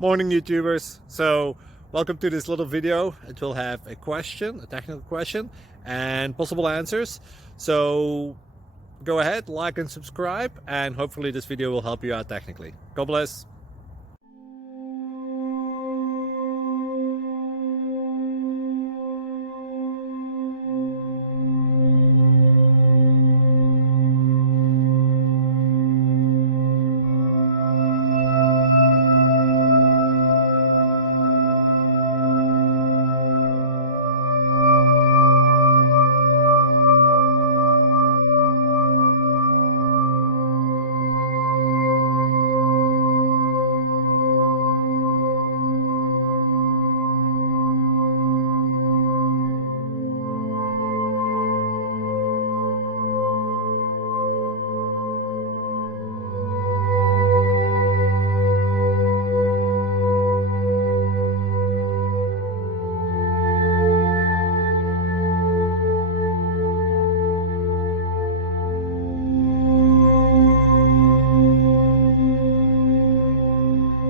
Morning, YouTubers. So welcome to this little video. It will have a question, a technical question, and possible answers. So go ahead, like and subscribe, and hopefully this video will help you out technically. God bless.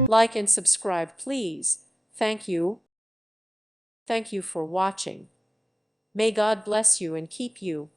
Like and subscribe, please. Thank you. Thank you for watching. May God bless you and keep you.